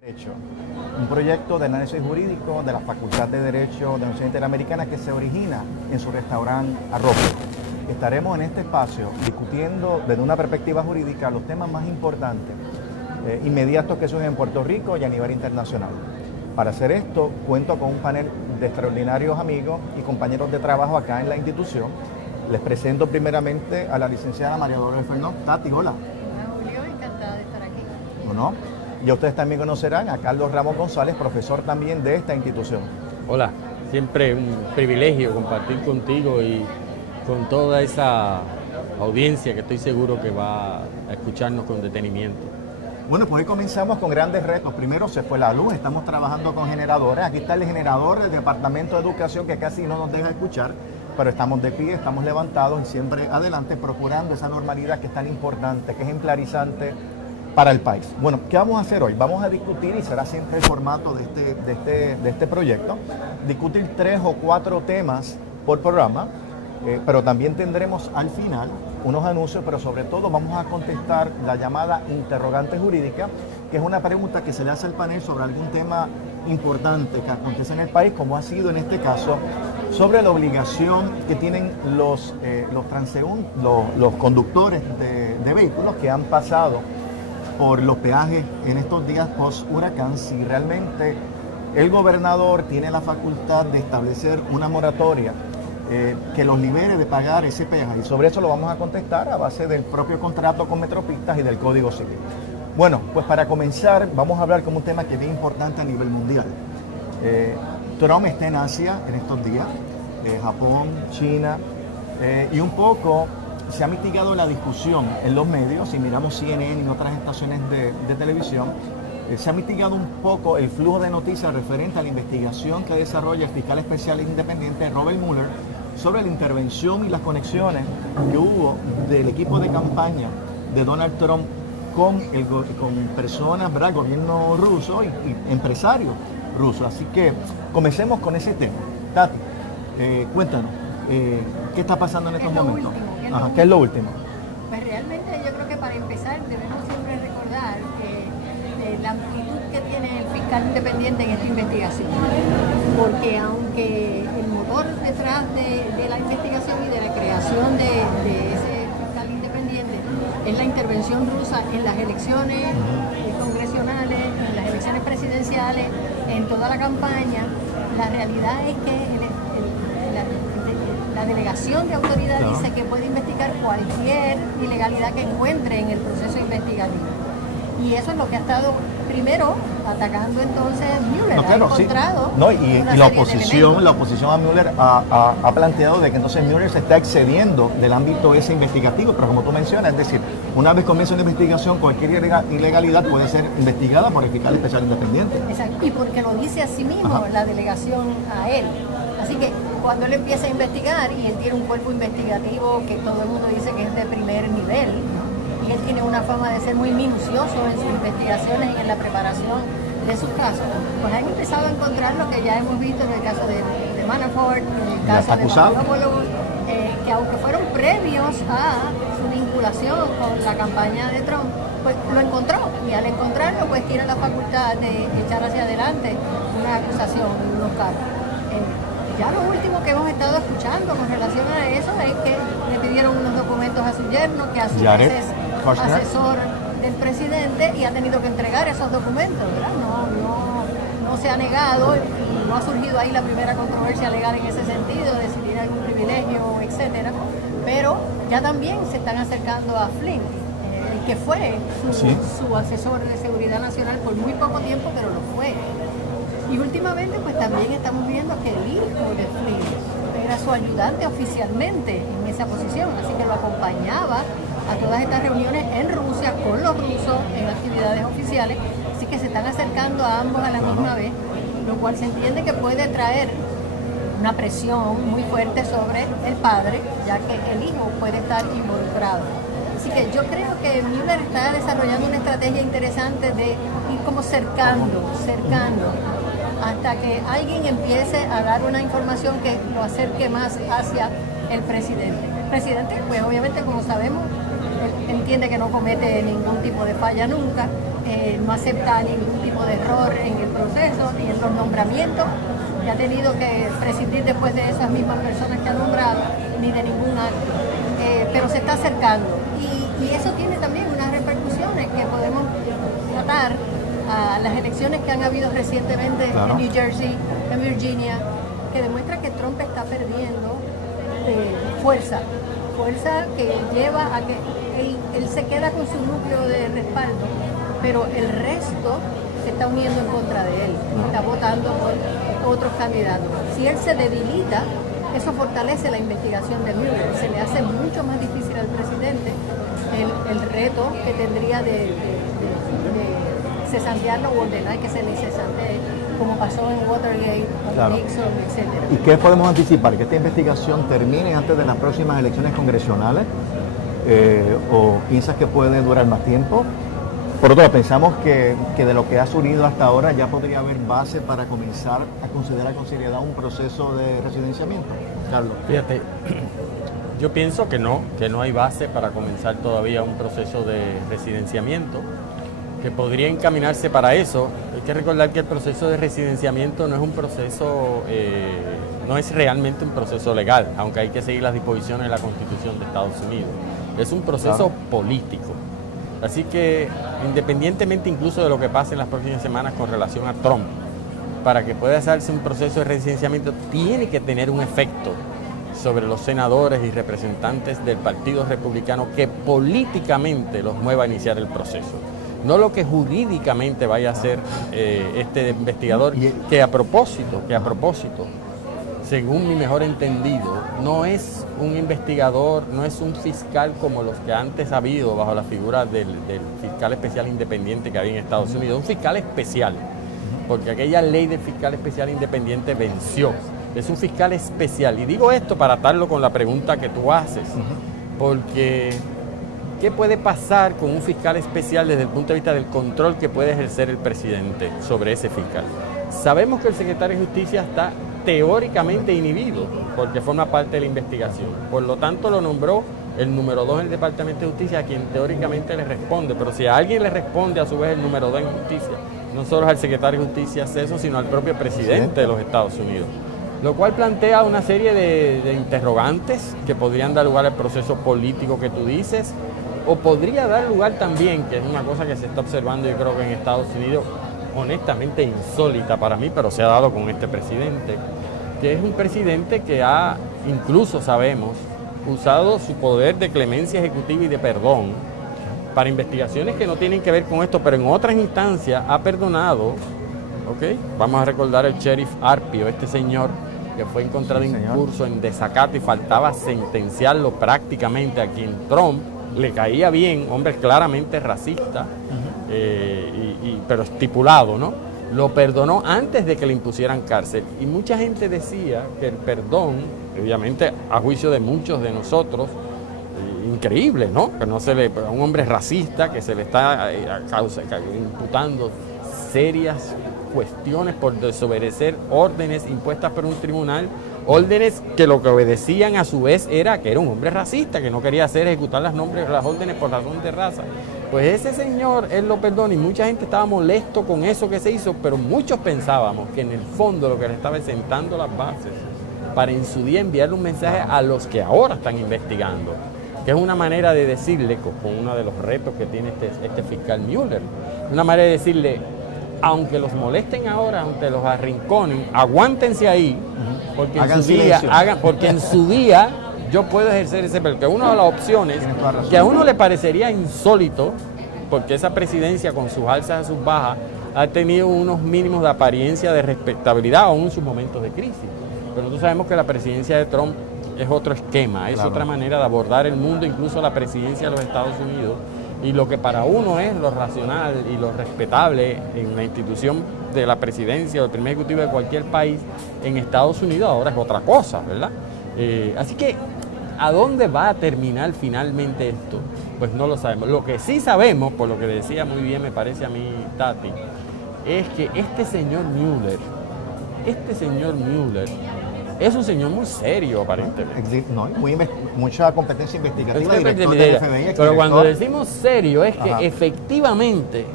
Derecho, un proyecto de análisis jurídico de la Facultad de Derecho de la Universidad Interamericana que se origina en su restaurante Arrope. Estaremos en este espacio discutiendo desde una perspectiva jurídica los temas más importantes, inmediatos que surgen en Puerto Rico y a nivel internacional. Para hacer esto, cuento con un panel de extraordinarios amigos y compañeros de trabajo acá en la institución. Les presento primeramente a la licenciada María Dolores Fernández. Tati, hola. Hola Julio, encantada de estar aquí. Bueno, y ustedes también conocerán a Carlos Ramos González, profesor también de esta institución. Hola, siempre un privilegio compartir contigo y con toda esa audiencia que estoy seguro que va a escucharnos con detenimiento. Bueno, pues hoy comenzamos con grandes retos. Primero se fue la luz, estamos trabajando con generadores. Aquí está el generador del Departamento de Educación que casi no nos deja escuchar, pero estamos de pie, estamos levantados y siempre adelante procurando esa normalidad que es tan importante, que es ejemplarizante para el país. Bueno, ¿qué vamos a hacer hoy? Vamos a discutir, y será siempre el formato de este proyecto, discutir 3 o 4 temas por programa, pero también tendremos al final unos anuncios, pero sobre todo vamos a contestar la llamada interrogante jurídica, que es una pregunta que se le hace al panel sobre algún tema importante que acontece en el país, como ha sido en este caso sobre la obligación que tienen los conductores de vehículos que han pasado por los peajes en estos días post-huracán, si realmente el gobernador tiene la facultad de establecer una moratoria que los libere de pagar ese peaje. Y sobre eso lo vamos a contestar a base del propio contrato con Metropistas y del Código Civil. Bueno, pues para comenzar vamos a hablar como un tema que es bien importante a nivel mundial. Trump está en Asia en estos días, Japón, China, y un poco se ha mitigado la discusión en los medios. Si miramos CNN y otras estaciones de televisión, se ha mitigado un poco el flujo de noticias referente a la investigación que desarrolla el fiscal especial independiente Robert Mueller sobre la intervención y las conexiones que hubo del equipo de campaña de Donald Trump con personas, ¿verdad?, gobierno ruso y empresarios rusos. Así que comencemos con ese tema. Tati, cuéntanos, ¿qué está pasando en estos momentos? ¿Qué es lo último? Pues realmente yo creo que para empezar debemos siempre recordar la amplitud que tiene el fiscal independiente en esta investigación. Porque aunque el motor detrás de la investigación y de la creación de ese fiscal independiente es la intervención rusa en las elecciones congresionales, en las elecciones presidenciales, en toda la campaña, la realidad es que la delegación de autoridad dice que puede investigar cualquier ilegalidad que encuentre en el proceso investigativo. Y eso es lo que ha estado primero atacando entonces Mueller. No, claro, ha encontrado sí. No, y la oposición a Mueller ha planteado de que entonces Mueller se está excediendo del ámbito ese investigativo, pero como tú mencionas, es decir, una vez comienza una investigación, cualquier ilegalidad puede ser investigada por el fiscal especial independiente. Exacto, y porque lo dice a sí mismo la delegación a él. Así que cuando él empieza a investigar, y él tiene un cuerpo investigativo que todo el mundo dice que es de primer nivel, y él tiene una fama de ser muy minucioso en sus investigaciones y en la preparación de sus casos, pues han empezado a encontrar lo que ya hemos visto en el caso de Manafort, en el caso de Papadopoulos, que aunque fueron previos a su vinculación con la campaña de Trump, pues lo encontró, y al encontrarlo pues tiene la facultad de echar hacia adelante una acusación y unos cargos. Ya lo último que hemos estado escuchando con relación a eso es que le pidieron unos documentos a su yerno, que a su vez es asesor del presidente, y ha tenido que entregar esos documentos, ¿verdad? No se ha negado, y no ha surgido ahí la primera controversia legal en ese sentido, de si tiene algún privilegio, etcétera. Pero ya también se están acercando a Flynn, que fue su asesor de seguridad nacional por muy poco tiempo, pero lo fue. Y últimamente pues también estamos viendo que el hijo de Flynn era su ayudante oficialmente en esa posición, así que lo acompañaba a todas estas reuniones en Rusia con los rusos en actividades oficiales, así que se están acercando a ambos a la misma vez, lo cual se entiende que puede traer una presión muy fuerte sobre el padre, ya que el hijo puede estar involucrado. Así que yo creo que Mueller está desarrollando una estrategia interesante de ir como cercando, hasta que alguien empiece a dar una información que lo acerque más hacia el presidente. El presidente, pues obviamente, como sabemos, él entiende que no comete ningún tipo de falla nunca, no acepta ningún tipo de error en el proceso ni en los nombramientos, que ha tenido que prescindir después de esas mismas personas que ha nombrado, ni de ningún acto, pero se está acercando. Y eso tiene también unas repercusiones que podemos tratar a las elecciones que han habido recientemente en New Jersey, en Virginia, que demuestra que Trump está perdiendo fuerza que lleva a que él se queda con su núcleo de respaldo, pero el resto se está uniendo en contra de él y está votando por otros candidatos. Si él se debilita, eso fortalece la investigación de Mueller, se le hace mucho más difícil al presidente el reto que tendría de cesantearlo o ordenar que se le cesantee, como pasó en Watergate, con Nixon, etc. ¿Y qué podemos anticipar? ¿Que esta investigación termine antes de las próximas elecciones congresionales? ¿O piensas que puede durar más tiempo? Por otro lado, pensamos que de lo que ha surgido hasta ahora ya podría haber base para comenzar a considerar con seriedad un proceso de residenciamiento. Carlos. Fíjate, yo pienso que no hay base para comenzar todavía un proceso de residenciamiento, que podría encaminarse para eso. Hay que recordar que el proceso de residenciamiento no es un proceso, no es realmente un proceso legal, aunque hay que seguir las disposiciones de la Constitución de Estados Unidos. Es un proceso político. Así que, independientemente incluso de lo que pase en las próximas semanas con relación a Trump, para que pueda hacerse un proceso de residenciamiento, tiene que tener un efecto sobre los senadores y representantes del Partido Republicano que políticamente los mueva a iniciar el proceso. No lo que jurídicamente vaya a hacer este investigador, que a propósito, según mi mejor entendido, no es un investigador, no es un fiscal como los que antes ha habido bajo la figura del fiscal especial independiente que había en Estados Unidos, un fiscal especial, porque aquella ley del fiscal especial independiente venció. Es un fiscal especial, y digo esto para atarlo con la pregunta que tú haces, porque ¿qué puede pasar con un fiscal especial desde el punto de vista del control que puede ejercer el presidente sobre ese fiscal? Sabemos que el secretario de Justicia está teóricamente inhibido porque forma parte de la investigación. Por lo tanto, lo nombró el número 2 en el Departamento de Justicia, a quien teóricamente le responde. Pero si a alguien le responde a su vez el número 2 en Justicia, no solo al secretario de Justicia eso, sino al propio presidente de los Estados Unidos. Lo cual plantea una serie de interrogantes que podrían dar lugar al proceso político que tú dices, o podría dar lugar también, que es una cosa que se está observando yo creo que en Estados Unidos, honestamente insólita para mí, pero se ha dado con este presidente, que es un presidente que ha, incluso sabemos, usado su poder de clemencia ejecutiva y de perdón para investigaciones que no tienen que ver con esto, pero en otras instancias ha perdonado, ¿ok? Vamos a recordar el sheriff Arpio, este señor que fue encontrado incurso en desacato y faltaba sentenciarlo prácticamente, a quien Trump le caía bien, hombre claramente racista, pero estipulado, ¿no? Lo perdonó antes de que le impusieran cárcel. Y mucha gente decía que el perdón, obviamente a juicio de muchos de nosotros, increíble, ¿no? Que no se le, a un hombre racista que se le está imputando serias cuestiones por desobedecer órdenes impuestas por un tribunal, órdenes que lo que obedecían a su vez era que era un hombre racista, que no quería hacer ejecutar las órdenes por razón de raza. Pues ese señor, él lo perdona, y mucha gente estaba molesto con eso que se hizo, pero muchos pensábamos que en el fondo lo que le estaba sentando las bases para en su día enviarle un mensaje a los que ahora están investigando, que es una manera de decirle, con uno de los retos que tiene este fiscal Mueller, una manera de decirle, aunque los molesten ahora, aunque los arrinconen, aguántense ahí, porque en su día yo puedo ejercer ese papel. Que una de las opciones que a uno le parecería insólito, porque esa presidencia con sus alzas y sus bajas ha tenido unos mínimos de apariencia de respetabilidad aún en sus momentos de crisis. Pero nosotros sabemos que la presidencia de Trump es otro esquema, es otra manera de abordar el mundo, incluso la presidencia de los Estados Unidos. Y lo que para uno es lo racional y lo respetable en la institución de la presidencia o del primer ejecutivo de cualquier país, en Estados Unidos ahora es otra cosa, ¿verdad? Así que, ¿a dónde va a terminar finalmente esto? Pues no lo sabemos. Lo que sí sabemos, por lo que decía muy bien, me parece a mí, Tati, es que este señor Mueller es un señor muy serio, aparentemente. No, mucha competencia investigativa. Director del FBI, pero cuando decimos serio es que efectivamente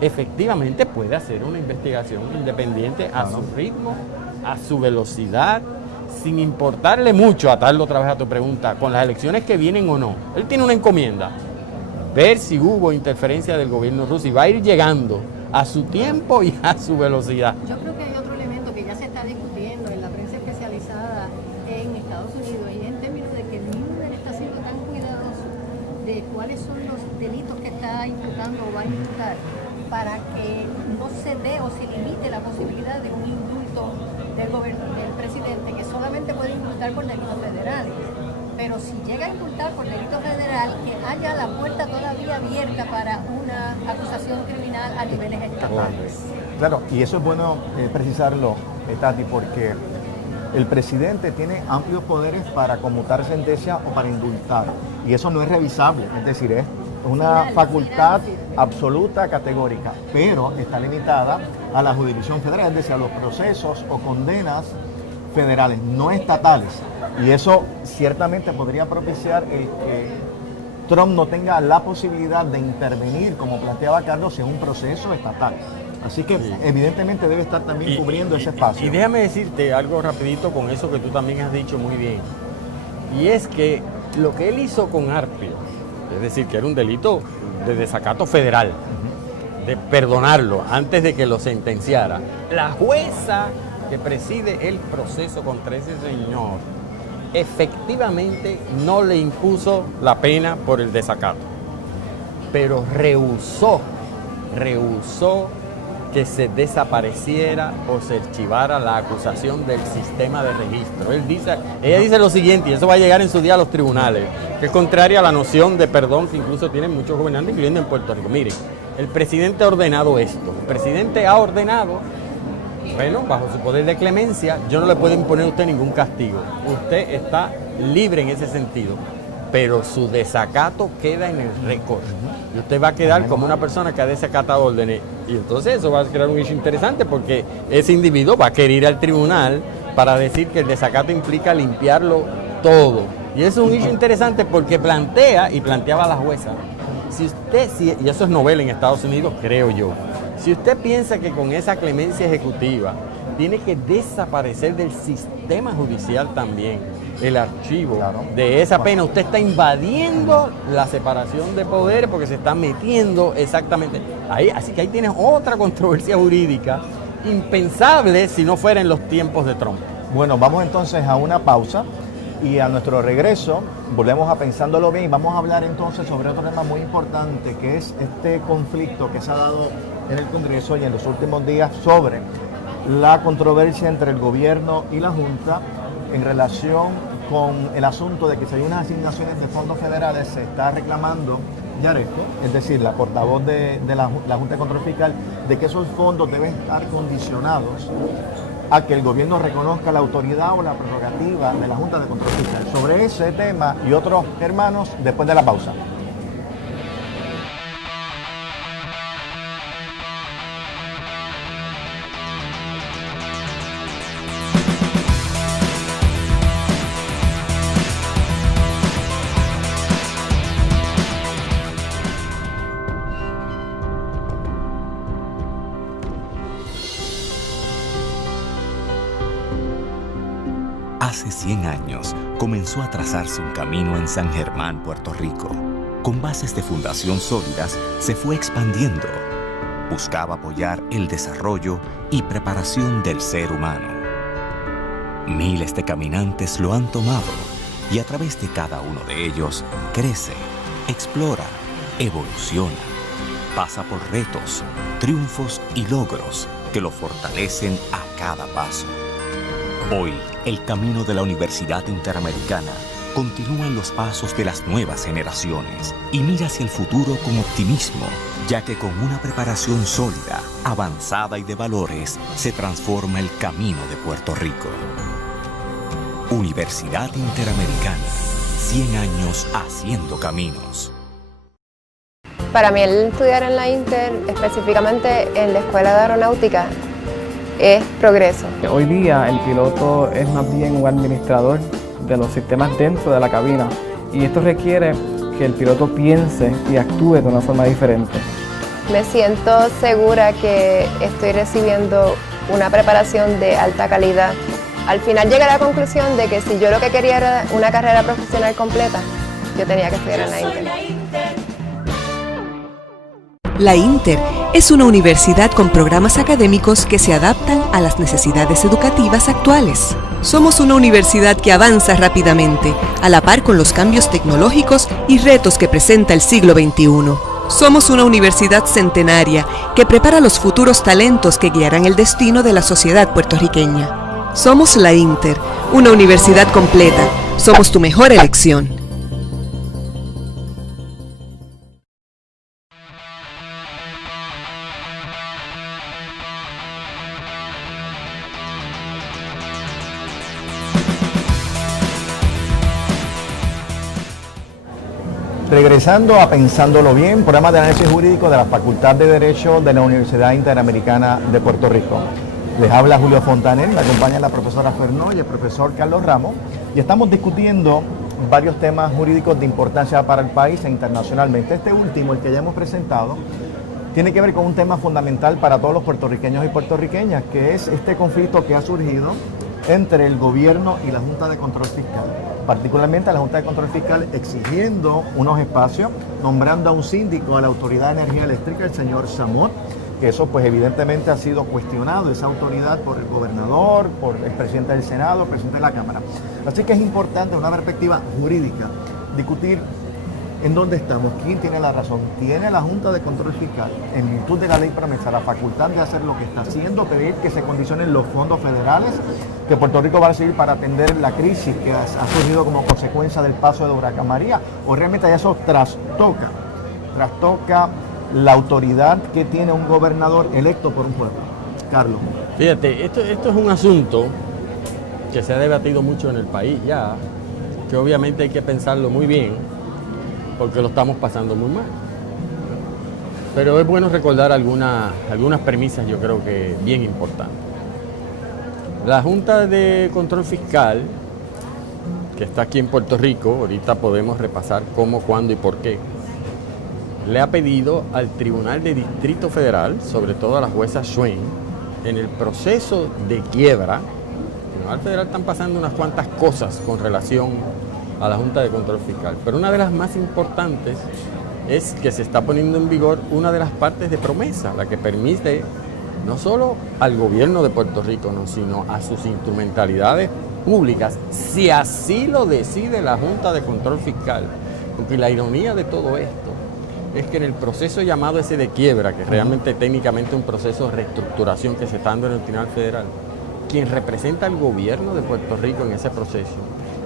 efectivamente puede hacer una investigación independiente a su ritmo, a su velocidad, sin importarle mucho, atarlo otra vez a tu pregunta, con las elecciones que vienen o no. Él tiene una encomienda, ver si hubo interferencia del gobierno ruso y va a ir llegando a su tiempo y a su velocidad. Yo creo que hay otro elemento que ya se está discutiendo en la prensa especializada en Estados Unidos y es en términos de que Mueller está siendo tan cuidadoso de cuáles son los delitos que está imputando o va a imputar para que no se dé o se limite la posibilidad de un indulto del presidente que solamente puede indultar por delitos federales. Pero si llega a indultar por delito federal, que haya la puerta todavía abierta para una acusación criminal a niveles estatales. Claro, y eso es bueno precisarlo, Tati, porque el presidente tiene amplios poderes para conmutar sentencia o para indultar, y eso no es revisable, es decir, es una facultad absoluta, categórica, pero está limitada a la jurisdicción federal, es decir, a los procesos o condenas federales, no estatales. Y eso ciertamente podría propiciar el que Trump no tenga la posibilidad de intervenir, como planteaba Carlos, en un proceso estatal. Así que evidentemente debe estar también cubriendo ese espacio. Y déjame decirte algo rapidito con eso que tú también has dicho muy bien. Y es que lo que él hizo con Arpaio, es decir, que era un delito de desacato federal, de perdonarlo antes de que lo sentenciara, la jueza que preside el proceso contra ese señor efectivamente no le impuso la pena por el desacato, pero rehusó que se desapareciera o se archivara la acusación del sistema de registro. Ella dice lo siguiente, y eso va a llegar en su día a los tribunales, que es contraria a la noción de perdón que incluso tienen muchos gobernantes, incluyendo en Puerto Rico. Miren, el presidente ha ordenado esto, el presidente ha ordenado, bueno, bajo su poder de clemencia, yo no le puedo imponer a usted ningún castigo. Usted está libre en ese sentido, pero su desacato queda en el récord. Y usted va a quedar como una persona que ha desacatado órdenes. Y entonces eso va a crear un hecho interesante porque ese individuo va a querer ir al tribunal para decir que el desacato implica limpiarlo todo. Y eso es un hecho interesante porque planteaba la jueza, y eso es novela en Estados Unidos, creo yo. Si usted piensa que con esa clemencia ejecutiva tiene que desaparecer del sistema judicial también el archivo de esa pena, usted está invadiendo la separación de poderes porque se está metiendo exactamente ahí. Así que ahí tienes otra controversia jurídica impensable si no fuera en los tiempos de Trump. Bueno, vamos entonces a una pausa y a nuestro regreso volvemos a Pensándolo Bien y vamos a hablar entonces sobre otro tema muy importante que es este conflicto que se ha dado en el Congreso y en los últimos días sobre la controversia entre el gobierno y la Junta en relación con el asunto de que si hay unas asignaciones de fondos federales se está reclamando Yaresco, es decir, la portavoz de la Junta de Control Fiscal, de que esos fondos deben estar condicionados a que el gobierno reconozca la autoridad o la prerrogativa de la Junta de Control Fiscal. Sobre ese tema y otros hermanos, después de la pausa. Hace 100 años comenzó a trazarse un camino en San Germán, Puerto Rico. Con bases de fundación sólidas, se fue expandiendo. Buscaba apoyar el desarrollo y preparación del ser humano. Miles de caminantes lo han tomado y a través de cada uno de ellos crece, explora, evoluciona. Pasa por retos, triunfos y logros que lo fortalecen a cada paso. Hoy, el camino de la Universidad Interamericana continúa en los pasos de las nuevas generaciones y mira hacia el futuro con optimismo, ya que con una preparación sólida, avanzada y de valores, se transforma el camino de Puerto Rico. Universidad Interamericana, 100 años haciendo caminos. Para mí el estudiar en la Inter, específicamente en la Escuela de Aeronáutica, es progreso. Hoy día el piloto es más bien un administrador de los sistemas dentro de la cabina y esto requiere que el piloto piense y actúe de una forma diferente. Me siento segura que estoy recibiendo una preparación de alta calidad. Al final llegué a la conclusión de que si yo lo que quería era una carrera profesional completa, yo tenía que estudiar en la Inter. La Inter es una universidad con programas académicos que se adaptan a las necesidades educativas actuales. Somos una universidad que avanza rápidamente, a la par con los cambios tecnológicos y retos que presenta el siglo XXI. Somos una universidad centenaria que prepara los futuros talentos que guiarán el destino de la sociedad puertorriqueña. Somos la Inter, una universidad completa. Somos tu mejor elección. Regresando a Pensándolo Bien, programa de análisis jurídico de la Facultad de Derecho de la Universidad Interamericana de Puerto Rico. Les habla Julio Fontaner, me acompaña la profesora Fernó y el profesor Carlos Ramos, y estamos discutiendo varios temas jurídicos de importancia para el país e internacionalmente. Este último, el que ya hemos presentado, tiene que ver con un tema fundamental para todos los puertorriqueños y puertorriqueñas, que es este conflicto que ha surgido entre el gobierno y la Junta de Control Fiscal, particularmente a la Junta de Control Fiscal exigiendo unos espacios, nombrando a un síndico a la Autoridad de Energía Eléctrica, el señor Samot, que eso pues evidentemente ha sido cuestionado, esa autoridad, por el gobernador, por el presidente del Senado, el presidente de la Cámara. Así que es importante, desde una perspectiva jurídica, discutir en dónde estamos, quién tiene la razón. Tiene la Junta de Control Fiscal, en virtud de la ley promesa, la facultad de hacer lo que está haciendo, pedir que se condicionen los fondos federales que Puerto Rico va a recibir para atender la crisis que ha surgido como consecuencia del paso de Huracán María, o realmente eso trastoca la autoridad que tiene un gobernador electo por un pueblo. Carlos. Fíjate, esto es un asunto que se ha debatido mucho en el país ya, que obviamente hay que pensarlo muy bien, porque lo estamos pasando muy mal. Pero es bueno recordar algunas premisas, yo creo que bien importantes. La Junta de Control Fiscal, que está aquí en Puerto Rico, ahorita podemos repasar cómo, cuándo y por qué, le ha pedido al Tribunal de Distrito Federal, sobre todo a la jueza Swain, en el proceso de quiebra. El Tribunal Federal están pasando unas cuantas cosas con relación a la Junta de Control Fiscal, pero una de las más importantes es que se está poniendo en vigor una de las partes de promesa, la que permite no solo al gobierno de Puerto Rico, sino a sus instrumentalidades públicas, si así lo decide la Junta de Control Fiscal. Porque la ironía de todo esto es que en el proceso llamado ese de quiebra, que realmente técnicamente es un proceso de reestructuración que se está dando en el Tribunal Federal, quien representa al gobierno de Puerto Rico en ese proceso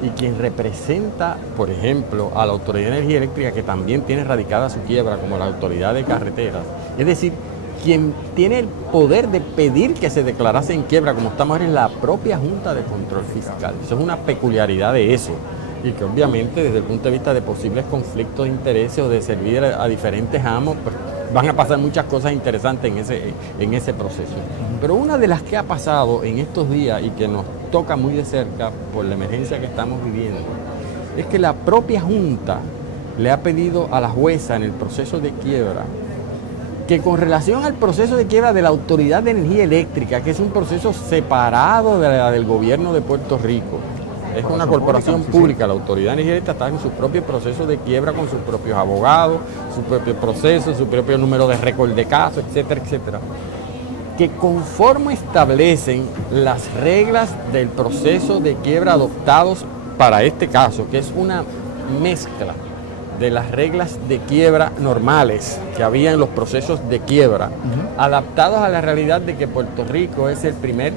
y quien representa, por ejemplo, a la Autoridad de Energía Eléctrica, que también tiene radicada su quiebra, como la Autoridad de Carreteras, es decir, quien tiene el poder de pedir que se declarase en quiebra, como estamos ahora, en la propia Junta de Control Fiscal. Eso es una peculiaridad de eso, y que obviamente desde el punto de vista de posibles conflictos de intereses o de servir a diferentes amos, pues, van a pasar muchas cosas interesantes en ese proceso. Pero una de las que ha pasado en estos días y que nos toca muy de cerca por la emergencia que estamos viviendo, es que la propia Junta le ha pedido a la jueza en el proceso de quiebra que con relación al proceso de quiebra de la Autoridad de Energía Eléctrica, que es un proceso separado de la del gobierno de Puerto Rico, es una corporación pública, la Autoridad de Energía Eléctrica está en su propio proceso de quiebra con sus propios abogados, su propio proceso, su propio número de récord de casos, etcétera, etcétera, que conforme establecen las reglas del proceso de quiebra adoptados para este caso, que es una mezcla de las reglas de quiebra normales que había en los procesos de quiebra, adaptados a la realidad de que Puerto Rico es el primer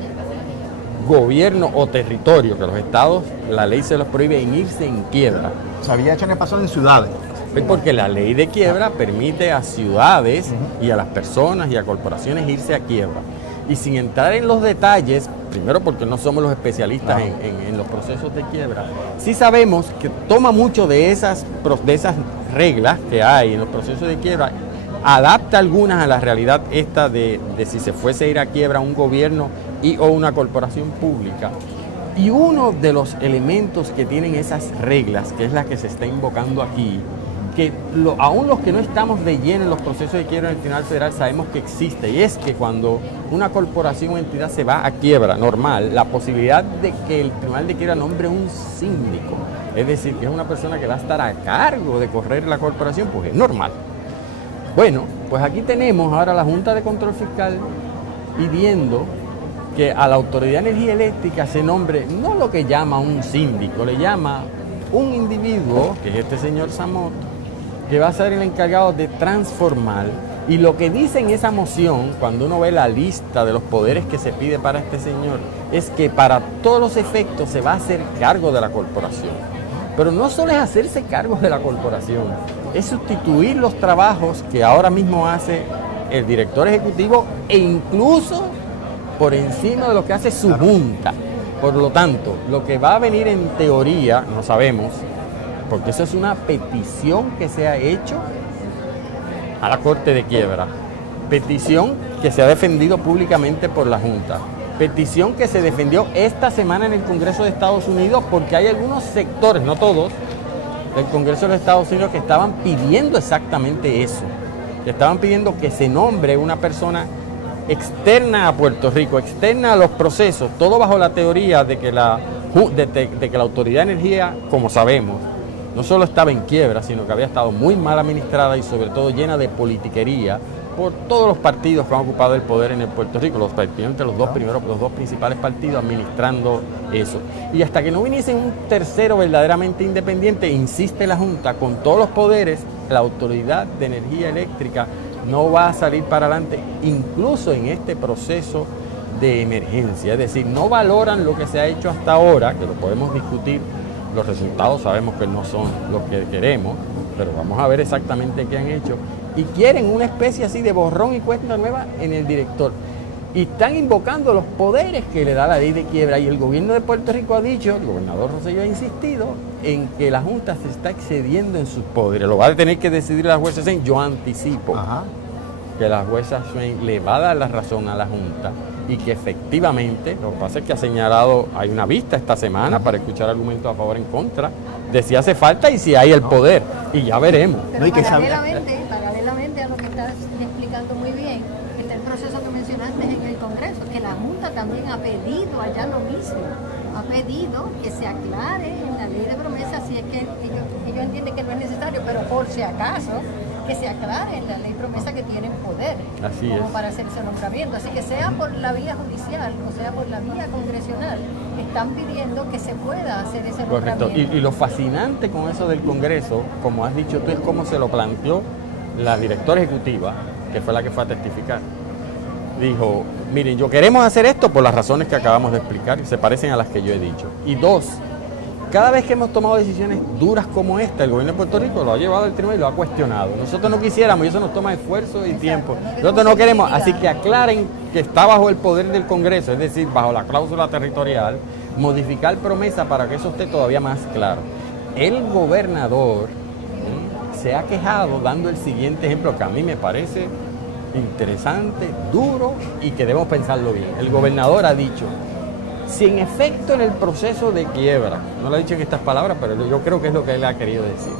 gobierno o territorio que los estados, la ley se los prohíbe en irse en quiebra. Se había hecho en el pasado en ciudades. Porque la ley de quiebra permite a ciudades y a las personas y a corporaciones irse a quiebra. Y sin entrar en los detalles, primero porque no somos los especialistas en los procesos de quiebra, sí sabemos que toma mucho de esas reglas que hay en los procesos de quiebra, adapta algunas a la realidad esta de si se fuese a ir a quiebra un gobierno o una corporación pública. Y uno de los elementos que tienen esas reglas, que es la que se está invocando aquí, que aún los que no estamos de lleno en los procesos de quiebra en el Tribunal Federal sabemos que existe, y es que cuando una corporación o entidad se va a quiebra normal, la posibilidad de que el Tribunal de Quiebra nombre un síndico, es decir, que es una persona que va a estar a cargo de correr la corporación, pues es normal. Bueno, pues aquí tenemos ahora la Junta de Control Fiscal pidiendo que a la Autoridad de Energía Eléctrica se nombre no lo que llama un síndico, le llama un individuo, que es este señor Samot, que va a ser el encargado de transformar. Y lo que dice en esa moción, cuando uno ve la lista de los poderes que se pide para este señor, es que para todos los efectos se va a hacer cargo de la corporación. Pero no solo es hacerse cargo de la corporación, es sustituir los trabajos que ahora mismo hace el director ejecutivo e incluso por encima de lo que hace su junta. Por lo tanto, lo que va a venir en teoría, no sabemos, porque eso es una petición que se ha hecho a la Corte de Quiebra, petición que se ha defendido públicamente por la Junta, petición que se defendió esta semana en el Congreso de Estados Unidos, porque hay algunos sectores, no todos, del Congreso de los Estados Unidos que estaban pidiendo exactamente eso, que estaban pidiendo que se nombre una persona externa a Puerto Rico, externa a los procesos, todo bajo la teoría de que la Autoridad de Energía, como sabemos, no solo estaba en quiebra, sino que había estado muy mal administrada y sobre todo llena de politiquería por todos los partidos que han ocupado el poder en el Puerto Rico, los dos principales partidos administrando eso. Y hasta que no viniese un tercero verdaderamente independiente, insiste la Junta, con todos los poderes, la Autoridad de Energía Eléctrica no va a salir para adelante, incluso en este proceso de emergencia. Es decir, no valoran lo que se ha hecho hasta ahora, que lo podemos discutir, los resultados sabemos que no son los que queremos, pero vamos a ver exactamente qué han hecho. Y quieren una especie así de borrón y cuenta nueva en el director. Y están invocando los poderes que le da la ley de quiebra. Y el gobierno de Puerto Rico ha dicho, el gobernador Rosselló ha insistido, en que la Junta se está excediendo en sus poderes. Lo va a tener que decidir la jueza Swain. Yo anticipo que la jueza Swain le va a dar la razón a la Junta y que efectivamente, lo que pasa es que ha señalado, hay una vista esta semana para escuchar argumentos a favor y en contra, de si hace falta y si hay el poder. Y ya veremos. Pero paralelamente a lo que estás explicando muy bien, está el proceso que mencionaste en el Congreso, que la Junta también ha pedido allá lo mismo, ha pedido que se aclare en la ley de promesa, si es que ellos entienden que no es necesario, pero por si acaso, que se aclare en la ley promesa que tienen poder para hacer ese nombramiento. Así que sea por la vía judicial o sea por la vía congresional, están pidiendo que se pueda hacer ese nombramiento. Correcto. Y lo fascinante con eso del Congreso, como has dicho tú, es cómo se lo planteó la directora ejecutiva, que fue la que fue a testificar. Dijo, miren, yo queremos hacer esto por las razones que acabamos de explicar, y se parecen a las que yo he dicho. Y dos, cada vez que hemos tomado decisiones duras como esta, el gobierno de Puerto Rico lo ha llevado al tribunal y lo ha cuestionado. Nosotros no quisiéramos, y eso nos toma esfuerzo y tiempo. Nosotros no queremos, así que aclaren que está bajo el poder del Congreso, es decir, bajo la cláusula territorial, modificar promesa para que eso esté todavía más claro. El gobernador se ha quejado dando el siguiente ejemplo que a mí me parece interesante, duro y que debemos pensarlo bien. El gobernador ha dicho, si en efecto en el proceso de quiebra, no lo ha dicho en estas palabras, pero yo creo que es lo que él ha querido decir,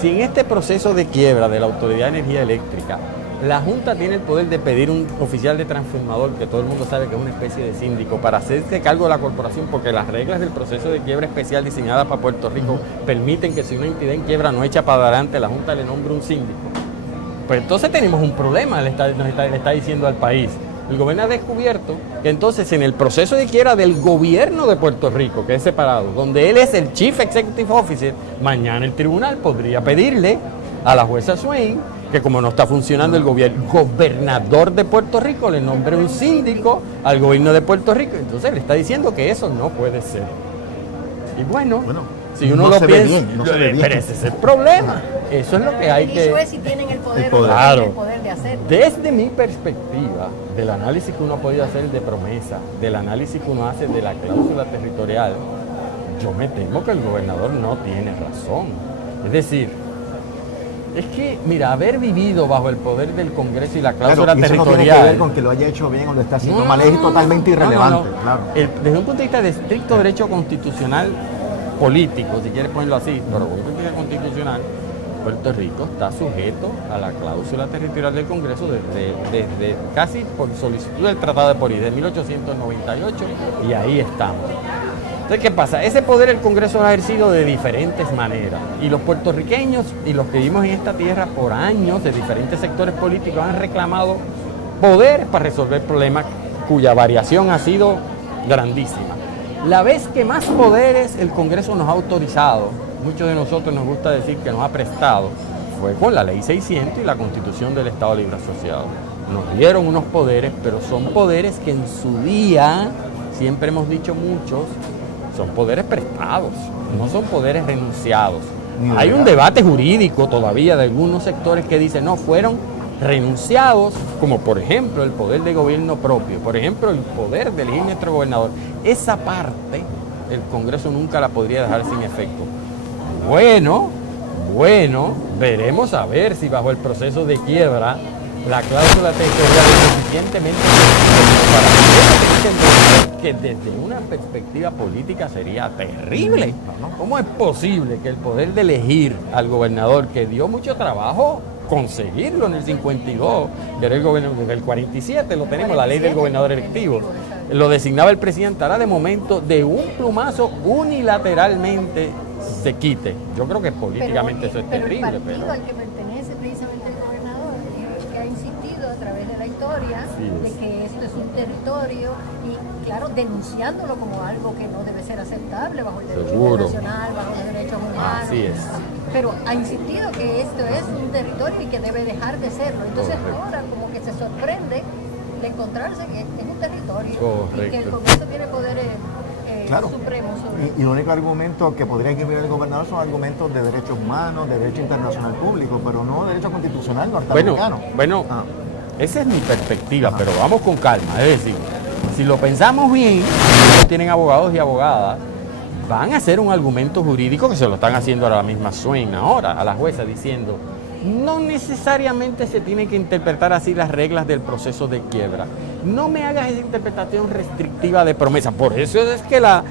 si en este proceso de quiebra de la Autoridad de Energía Eléctrica, la Junta tiene el poder de pedir un oficial de transformador, que todo el mundo sabe que es una especie de síndico, para hacerse cargo de la corporación, porque las reglas del proceso de quiebra especial diseñada para Puerto Rico permiten que si una entidad en quiebra no echa para adelante, la Junta le nombre un síndico. Pues entonces tenemos un problema, le está diciendo al país. El gobierno ha descubierto que entonces en el proceso de quiebra del gobierno de Puerto Rico, que es separado, donde él es el Chief Executive Officer, mañana el tribunal podría pedirle a la jueza Swain que como no está funcionando el gobernador de Puerto Rico le nombre un síndico al gobierno de Puerto Rico. Entonces le está diciendo que eso no puede ser. Y bueno si uno lo piensa, pero ese es el problema. Eso es lo que hay que... Eso es si tienen el poder, claro. el poder de hacerlo. Desde mi perspectiva, del análisis que uno ha podido hacer de promesa, del análisis que uno hace de la cláusula territorial, yo me temo que el gobernador no tiene razón. Es decir, es que, mira, haber vivido bajo el poder del Congreso y la cláusula territorial... Eso no tiene que ver con que lo haya hecho bien o lo está haciendo mal, es totalmente irrelevante. Claro. Desde un punto de vista de estricto derecho constitucional político, si quieres ponerlo así, pero desde un punto de vista constitucional, Puerto Rico está sujeto a la cláusula territorial del Congreso desde casi por solicitud del Tratado de París de 1898 y ahí estamos. Entonces, ¿qué pasa? Ese poder el Congreso lo ha ejercido de diferentes maneras y los puertorriqueños y los que vivimos en esta tierra por años de diferentes sectores políticos han reclamado poder para resolver problemas cuya variación ha sido grandísima. La vez que más poderes el Congreso nos ha autorizado, muchos de nosotros nos gusta decir que nos ha prestado, fue con la Ley 600 y la Constitución del Estado Libre Asociado. Nos dieron unos poderes, pero son poderes que en su día, siempre hemos dicho muchos, son poderes prestados, no son poderes renunciados. Hay un debate jurídico todavía de algunos sectores que dicen, no, fueron renunciados, como por ejemplo el poder de gobierno propio, por ejemplo el poder de elegir nuestro gobernador. Esa parte el Congreso nunca la podría dejar sin efecto. Bueno, veremos a ver si bajo el proceso de quiebra la cláusula territorial es suficientemente para que desde una perspectiva política sería terrible. ¿Cómo es posible que el poder de elegir al gobernador, que dio mucho trabajo conseguirlo en el 52, que era el gobernador, desde el 47 lo tenemos, la ley del gobernador electivo, lo designaba el presidente, ahora de momento de un plumazo unilateralmente se quite? Yo creo que políticamente eso es terrible. El partido al que pertenece precisamente el gobernador es el que ha insistido a través de la historia de que esto es un territorio y claro, denunciándolo como algo que no debe ser aceptable bajo el derecho internacional, bajo los derechos humanos. Así es. Pero ha insistido que esto es un territorio y que debe dejar de serlo. Entonces ahora como que se sorprende de encontrarse que es un territorio y que el Congreso tiene poderes supremos sobre y el único argumento que podría escribir el gobernador son argumentos de derechos humanos, de derecho internacional público, pero no derecho constitucional norteamericano. Esa es mi perspectiva, pero vamos con calma. Es decir, si lo pensamos bien, tienen abogados y abogadas, van a hacer un argumento jurídico que se lo están haciendo a la misma Swain ahora, a la jueza, diciendo, no necesariamente se tienen que interpretar así las reglas del proceso de quiebra. No me hagas esa interpretación restrictiva de promesa. Por eso es que la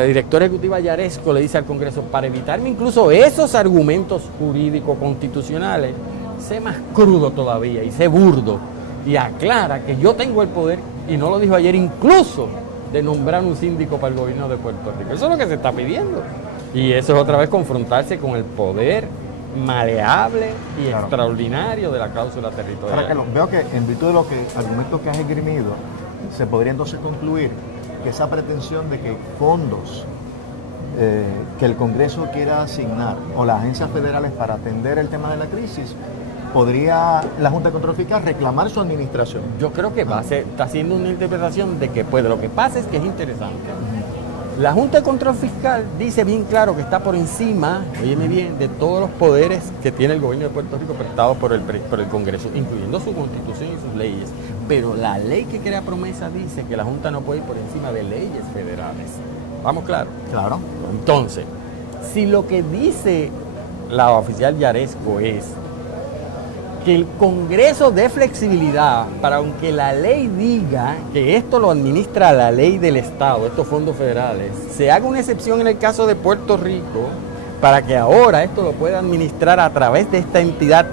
directora ejecutiva Yaresco le dice al Congreso, para evitarme incluso esos argumentos jurídicos constitucionales, sé más crudo todavía y sé burdo. Y aclara que yo tengo el poder, y no lo dijo ayer, incluso de nombrar un síndico para el gobierno de Puerto Rico. Eso es lo que se está pidiendo. Y eso es otra vez confrontarse con el poder maleable y extraordinario de la cláusula territorial. Ahora, Carlos, veo que en virtud de los argumentos que has esgrimido, se podría entonces concluir que esa pretensión de que fondos que el Congreso quiera asignar o las agencias federales para atender el tema de la crisis, podría la Junta de Control Fiscal reclamar su administración. Yo creo que está haciendo una interpretación de que puede. Lo que pasa es que es interesante. La Junta de Control Fiscal dice bien claro que está por encima, óyeme bien, de todos los poderes que tiene el gobierno de Puerto Rico prestados por el Congreso, incluyendo su Constitución y sus leyes. Pero la ley que crea promesa dice que la Junta no puede ir por encima de leyes federales. ¿Vamos claro? Claro. Entonces, si lo que dice la oficial Yaresco es que el Congreso dé flexibilidad para, aunque la ley diga que esto lo administra la ley del Estado, estos fondos federales, se haga una excepción en el caso de Puerto Rico para que ahora esto lo pueda administrar a través de esta entidad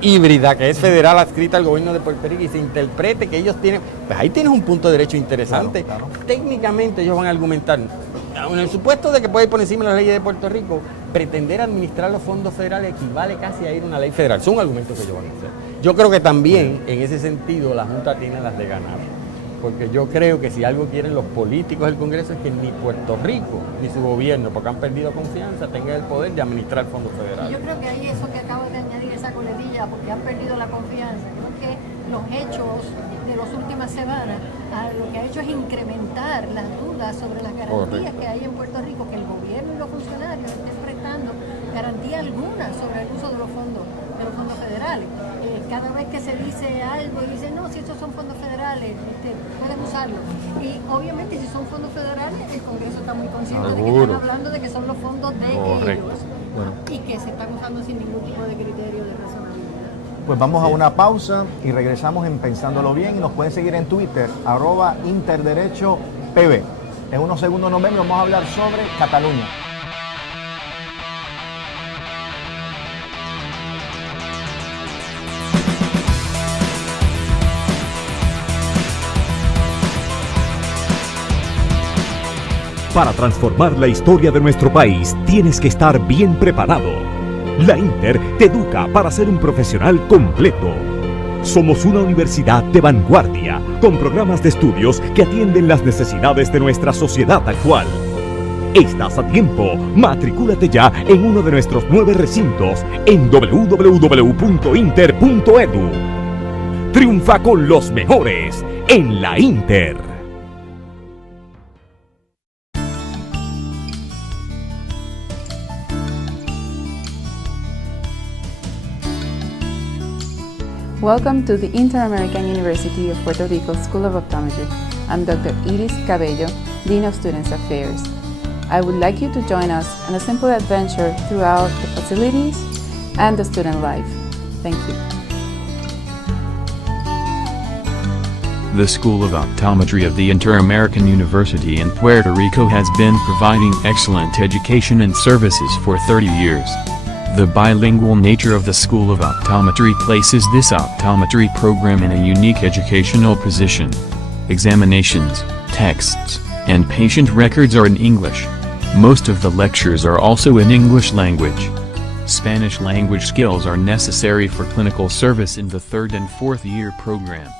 híbrida que es federal adscrita al gobierno de Puerto Rico y se interprete que ellos tienen, pues ahí tienes un punto de derecho interesante. Claro. Técnicamente ellos van a argumentar, en el supuesto de que puede ir por encima de las leyes de Puerto Rico, pretender administrar los fondos federales equivale casi a ir a una ley federal. Son argumentos que ellos van a hacer. Yo creo que también, en ese sentido, la Junta tiene las de ganar. Porque yo creo que si algo quieren los políticos del Congreso es que ni Puerto Rico, ni su gobierno, porque han perdido confianza, tengan el poder de administrar fondos federales. Yo creo que ahí eso que acabo de añadir, esa coletilla, porque han perdido la confianza. Creo que los hechos de las últimas semanas lo que ha hecho es incrementar las dudas sobre las garantías que hay en Puerto Rico, que el gobierno y los funcionarios estén prestando garantía alguna sobre el uso de los fondos federales. Cada vez que se dice algo, dicen, no, si estos son fondos federales, pueden usarlos. Y obviamente si son fondos federales, el Congreso está muy consciente de que están hablando de que son los fondos de ellos y que se están usando sin ningún tipo de criterio de razonabilidad. Pues vamos a una pausa y regresamos en Pensándolo Bien. Nos pueden seguir en Twitter, @interderechopb. En unos segundos nos vemos y vamos a hablar sobre Cataluña. Para transformar la historia de nuestro país, tienes que estar bien preparado. La Inter te educa para ser un profesional completo. Somos una universidad de vanguardia, con programas de estudios que atienden las necesidades de nuestra sociedad actual. Estás a tiempo. Matricúlate ya en uno de nuestros 9 recintos en www.inter.edu. Triunfa con los mejores en la Inter. Welcome to the Inter-American University of Puerto Rico School of Optometry. I'm Dr. Iris Cabello, Dean of Students Affairs. I would like you to join us on a simple adventure throughout the facilities and the student life. Thank you. The School of Optometry of the Inter-American University in Puerto Rico has been providing excellent education and services for 30 years. The bilingual nature of the School of Optometry places this optometry program in a unique educational position. Examinations, texts, and patient records are in English. Most of the lectures are also in English language. Spanish language skills are necessary for clinical service in the 3rd and 4th year program.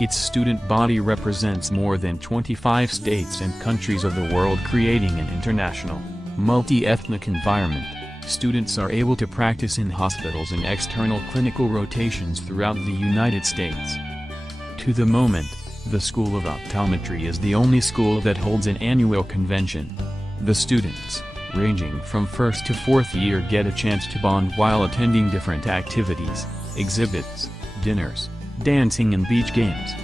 Its student body represents more than 25 states and countries of the world, creating an international, multi-ethnic environment. Students are able to practice in hospitals and external clinical rotations throughout the United States. To the moment, the School of Optometry is the only school that holds an annual convention. The students, ranging from 1st to 4th year, get a chance to bond while attending different activities, exhibits, dinners, dancing and beach games.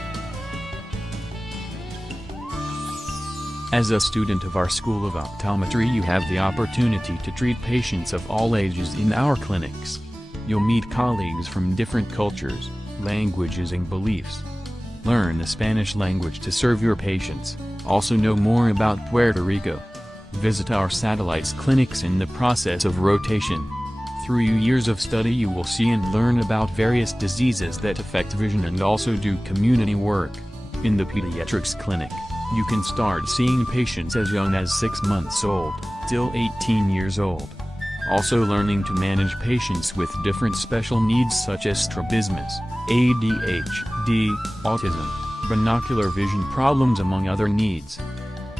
As a student of our School of Optometry, you have the opportunity to treat patients of all ages in our clinics. You'll meet colleagues from different cultures, languages and beliefs. Learn the Spanish language to serve your patients, also know more about Puerto Rico. Visit our satellites clinics in the process of rotation. Through years of study you will see and learn about various diseases that affect vision and also do community work. In the pediatrics clinic, you can start seeing patients as young as 6 months old, till 18 years old. Also learning to manage patients with different special needs such as strabismus, ADHD, autism, binocular vision problems among other needs.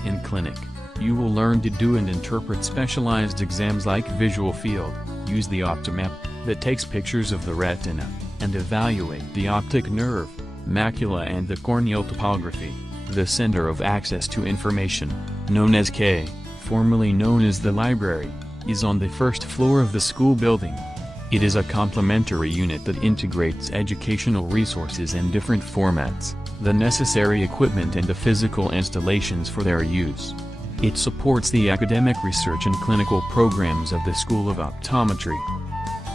In clinic, you will learn to do and interpret specialized exams like visual field, use the Optomap, that takes pictures of the retina, and evaluate the optic nerve, macula and the corneal topography. The Center of Access to Information, known as K, formerly known as the library, is on the 1st floor of the school building. It is a complementary unit that integrates educational resources in different formats, the necessary equipment and the physical installations for their use. It supports the academic research and clinical programs of the School of Optometry.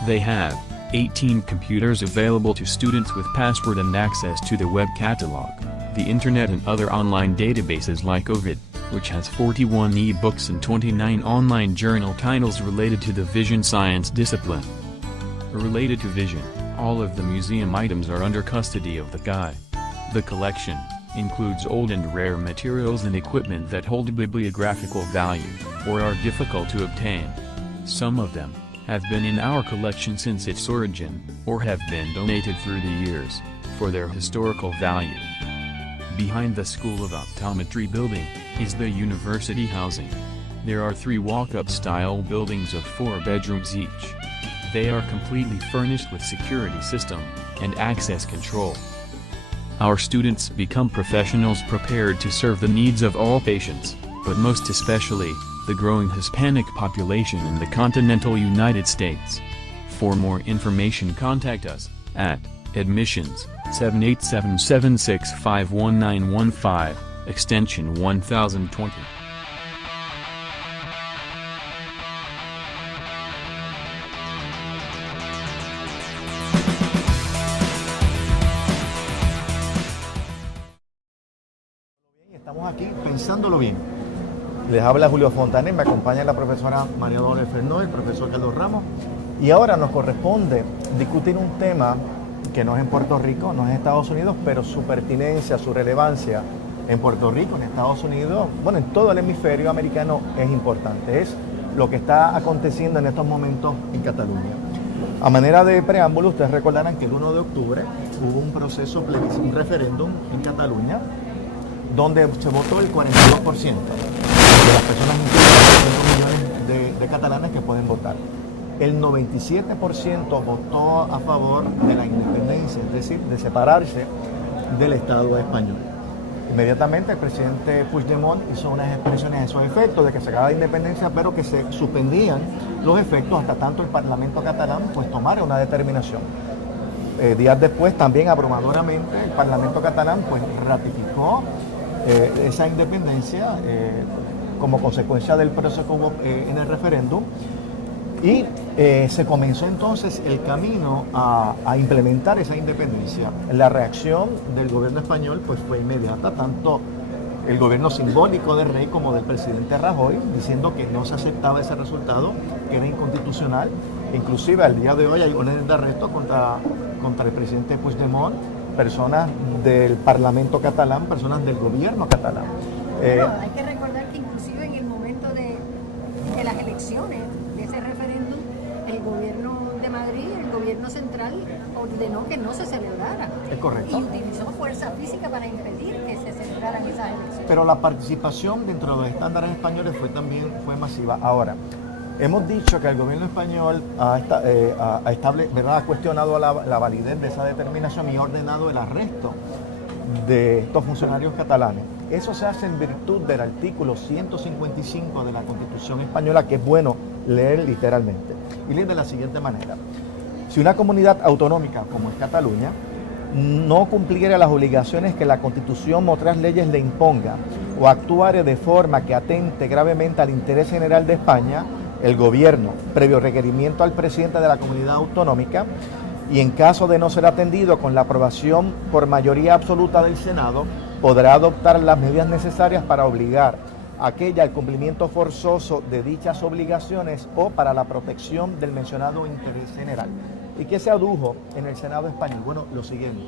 They have 18 computers available to students with password and access to the web catalog, the internet and other online databases like Ovid, which has 41 e-books and 29 online journal titles related to the vision science discipline. Related to vision, all of the museum items are under custody of the GUI. The collection includes old and rare materials and equipment that hold bibliographical value, or are difficult to obtain. Some of them have been in our collection since its origin, or have been donated through the years, for their historical value. Behind the School of Optometry building, is the university housing. There are 3 walk-up style buildings of 4 bedrooms each. They are completely furnished with security system, and access control. Our students become professionals prepared to serve the needs of all patients, but most especially, the growing Hispanic population in the continental United States. For more information contact us, at admissions, 787-765-1915, extension 1020. Estamos aquí pensándolo bien. Les habla Julio Fontanet, me acompaña la profesora María Dolores Fernández, el profesor Carlos Ramos, y ahora nos corresponde discutir un tema que no es en Puerto Rico, no es en Estados Unidos, pero su pertinencia, su relevancia en Puerto Rico, en Estados Unidos, bueno, en todo el hemisferio americano es importante. Es lo que está aconteciendo en estos momentos en Cataluña. A manera de preámbulo, ustedes recordarán que el 1 de octubre hubo un proceso plebiscito, un referéndum en Cataluña, donde se votó el 42% de las personas, incluso 5 millones de catalanes que pueden votar. El 97% votó a favor de la independencia, es decir, de separarse del Estado español. Inmediatamente el presidente Puigdemont hizo unas expresiones a esos efectos de que se acababa la independencia, pero que se suspendían los efectos hasta tanto el Parlamento catalán pues tomara una determinación. Días después, también abrumadoramente, el Parlamento catalán pues ratificó esa independencia como consecuencia del proceso que hubo en el referéndum. Y se comenzó entonces el camino a implementar esa independencia. La reacción del gobierno español pues fue inmediata, tanto el gobierno simbólico del rey como del presidente Rajoy, diciendo que no se aceptaba ese resultado, que era inconstitucional. Inclusive al día de hoy hay órdenes de arresto contra el presidente Puigdemont, personas del Parlamento catalán, personas del gobierno catalán. Bueno, hay que recordar que inclusive en el momento de las elecciones, ese referéndum, el gobierno de Madrid, el gobierno central, ordenó que no se celebrara. Es correcto. Y utilizó fuerza física para impedir que se celebraran esas elecciones. Pero la participación dentro de los estándares españoles fue masiva. Ahora, hemos dicho que el gobierno español ha cuestionado la validez de esa determinación y ha ordenado el arresto de estos funcionarios catalanes. Eso se hace en virtud del artículo 155 de la Constitución española, que es bueno leer literalmente. Y lee de la siguiente manera: si una comunidad autonómica como es Cataluña no cumpliera las obligaciones que la Constitución u otras leyes le impongan o actuare de forma que atente gravemente al interés general de España, el gobierno, previo requerimiento al presidente de la comunidad autonómica, y en caso de no ser atendido con la aprobación por mayoría absoluta del Senado, podrá adoptar las medidas necesarias para obligar a aquella al cumplimiento forzoso de dichas obligaciones o para la protección del mencionado interés general. ¿Y qué se adujo en el Senado español? Bueno, lo siguiente,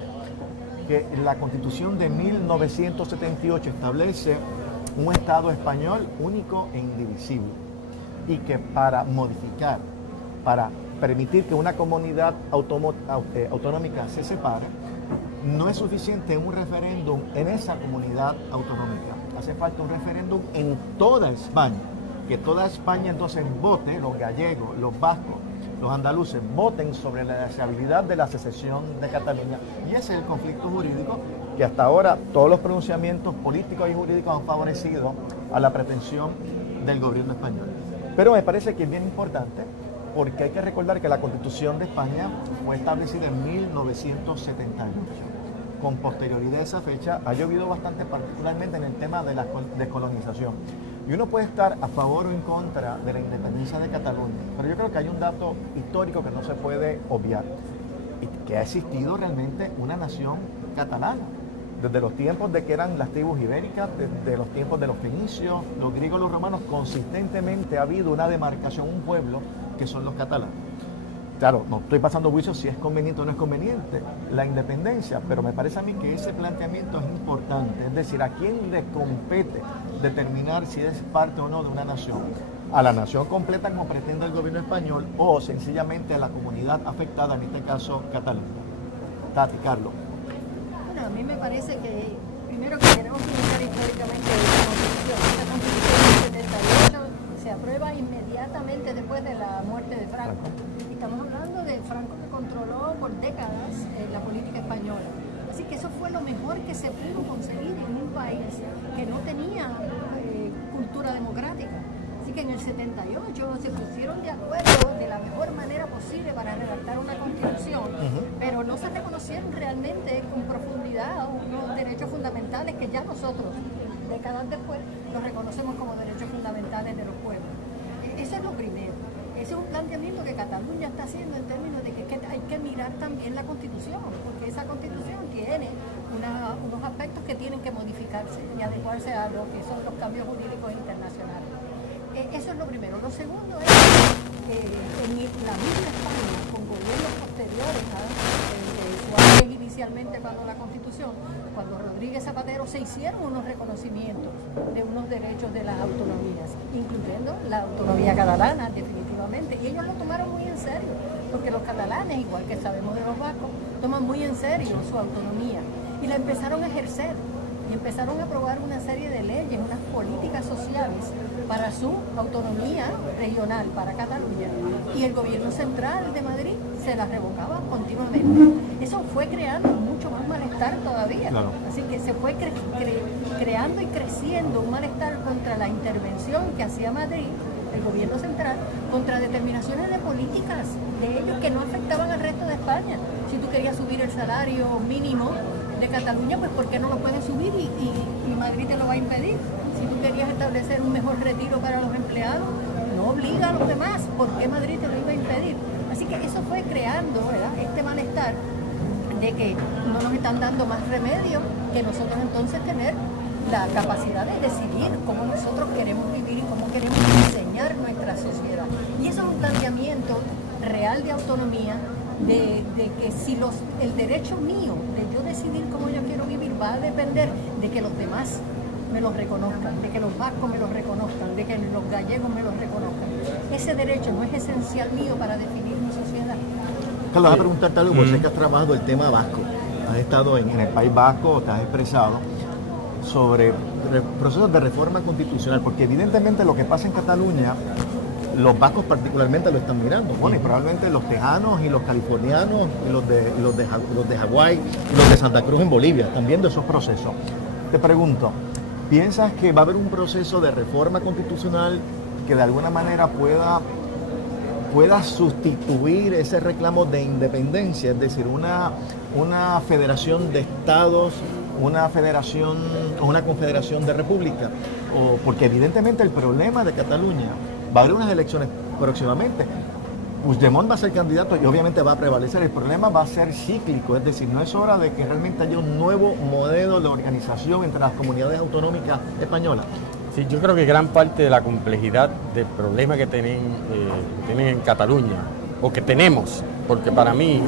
que la Constitución de 1978 establece un Estado español único e indivisible, y que para modificar, para permitir que una comunidad autonómica se separe, no es suficiente un referéndum en esa comunidad autonómica. Hace falta un referéndum en toda España, que toda España entonces vote, los gallegos, los vascos, los andaluces, voten sobre la deseabilidad de la secesión de Cataluña. Y ese es el conflicto jurídico que hasta ahora todos los pronunciamientos políticos y jurídicos han favorecido a la pretensión del gobierno español. Pero me parece que es bien importante, porque hay que recordar que la Constitución de España fue establecida en 1978. Con posterioridad a esa fecha ha llovido bastante, particularmente en el tema de la descolonización. Y uno puede estar a favor o en contra de la independencia de Cataluña, pero yo creo que hay un dato histórico que no se puede obviar, y que ha existido realmente una nación catalana, desde los tiempos de que eran las tribus ibéricas, desde los tiempos de los fenicios, los griegos, los romanos. Consistentemente ha habido una demarcación, un pueblo, que son los catalanes. Claro, no estoy pasando juicio si es conveniente o no es conveniente la independencia, pero me parece a mí que ese planteamiento es importante. Es decir, ¿a quién le compete determinar si es parte o no de una nación? ¿A la nación completa, como pretende el gobierno español, o sencillamente a la comunidad afectada, en este caso Cataluña? Tati, Carlos. Bueno, a mí me parece que primero que tenemos que iniciar históricamente la Constitución. Esta Constitución del 78 se aprueba inmediatamente después de la muerte de Franco. Estamos hablando de Franco, que controló por décadas la política española. Así que eso fue lo mejor que se pudo conseguir en un país que no tenía cultura democrática. Así que en el 78 se pusieron de acuerdo de la mejor manera posible para redactar una constitución, pero no se reconocieron realmente con profundidad unos derechos fundamentales que ya nosotros, décadas después, los reconocemos como derechos fundamentales de los pueblos. Eso es lo primero. Ese es un planteamiento que Cataluña está haciendo en términos de que hay que mirar también la Constitución, porque esa Constitución tiene unos aspectos que tienen que modificarse y adecuarse a lo que son los cambios jurídicos internacionales. Eso es lo primero. Lo segundo es que en la misma España, con gobiernos posteriores a Suárez y inicialmente cuando la Constitución, cuando Rodríguez Zapatero se hicieron unos reconocimientos de unos derechos de las autonomías, incluyendo la autonomía catalana, definitivamente, y ellos lo tomaron muy en serio, porque los catalanes, igual que sabemos de los vascos, toman muy en serio su autonomía y la empezaron a ejercer. Y empezaron a aprobar una serie de leyes, unas políticas sociales para su autonomía regional, para Cataluña. Y el gobierno central de Madrid se las revocaba continuamente. Eso fue creando mucho más malestar todavía. Claro. Así que se fue creando y creciendo un malestar contra la intervención que hacía Madrid, el gobierno central, contra determinaciones de políticas de ellos que no afectaban al resto de España. Si tú querías subir el salario mínimo de Cataluña, pues ¿por qué no lo puedes subir y Madrid te lo va a impedir? Si tú querías establecer un mejor retiro para los empleados, no obliga a los demás, ¿por qué Madrid te lo iba a impedir? Así que eso fue creando, ¿verdad?, este malestar de que no nos están dando más remedio que nosotros entonces tener la capacidad de decidir cómo nosotros queremos vivir y cómo queremos diseñar nuestra sociedad. Y eso es un planteamiento real de autonomía, de que si el derecho mío de yo decidir cómo yo quiero vivir va a depender de que los demás me los reconozcan, de que los vascos me los reconozcan, de que los gallegos me los reconozcan. Ese derecho no es esencial mío para definir mi sociedad. Carlos, voy a preguntarte algo, porque sé que has trabajado el tema vasco. Has estado en el País Vasco, te has expresado sobre procesos de reforma constitucional, porque evidentemente lo que pasa en Cataluña, los vascos particularmente lo están mirando, bueno, y probablemente los tejanos y los californianos y los de Hawái y los de Santa Cruz en Bolivia están viendo esos procesos. Te pregunto, ¿piensas que va a haber un proceso de reforma constitucional que de alguna manera pueda sustituir ese reclamo de independencia, es decir, una federación de estados, una federación o una confederación de repúblicas? Porque evidentemente el problema de Cataluña, va a haber unas elecciones próximamente, Puigdemont va a ser candidato y obviamente va a prevalecer. El problema va a ser cíclico, es decir, no es hora de que realmente haya un nuevo modelo de organización entre las comunidades autonómicas españolas. Sí, yo creo que gran parte de la complejidad del problema que tienen en Cataluña, o que tenemos, porque para mí,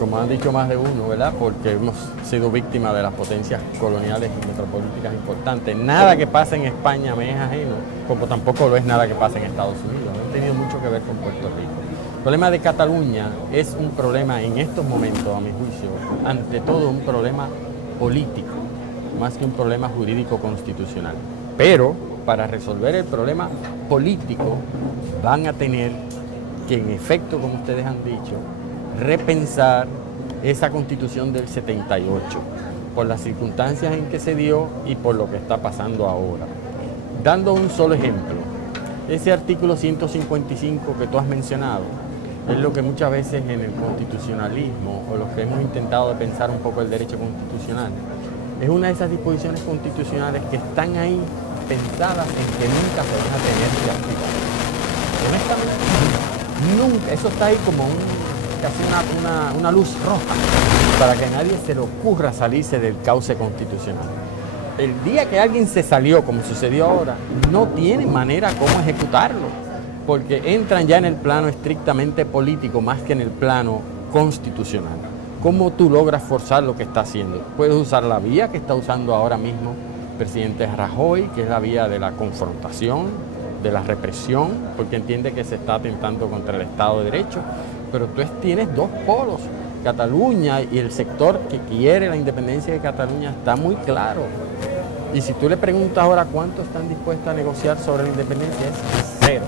como han dicho más de uno, ¿verdad?, porque hemos sido víctimas de las potencias coloniales y metropolíticas importantes. Nada que pasa en España me es ajeno, como tampoco lo es nada que pasa en Estados Unidos. No ha tenido mucho que ver con Puerto Rico. El problema de Cataluña es un problema en estos momentos, a mi juicio, ante todo un problema político, más que un problema jurídico constitucional. Pero para resolver el problema político van a tener que, en efecto, como ustedes han dicho, repensar esa Constitución del 78 por las circunstancias en que se dio y por lo que está pasando ahora. Dando un solo ejemplo, ese artículo 155 que tú has mencionado es lo que muchas veces en el constitucionalismo, o los que hemos intentado de pensar un poco el derecho constitucional, es una de esas disposiciones constitucionales que están ahí pensadas en que nunca se van a tener que aplicar. Honestamente, nunca. Eso está ahí como casi una luz roja para que a nadie se le ocurra salirse del cauce constitucional. El día que alguien se salió, como sucedió ahora, no tiene manera cómo ejecutarlo, porque entran ya en el plano estrictamente político más que en el plano constitucional. ¿Cómo tú logras forzar lo que está haciendo? Puedes usar la vía que está usando ahora mismo el presidente Rajoy, que es la vía de la confrontación, de la represión, porque entiende que se está atentando contra el Estado de Derecho, pero tú tienes dos polos. Cataluña y el sector que quiere la independencia de Cataluña está muy claro. Y si tú le preguntas ahora cuánto están dispuestos a negociar sobre la independencia, es cero.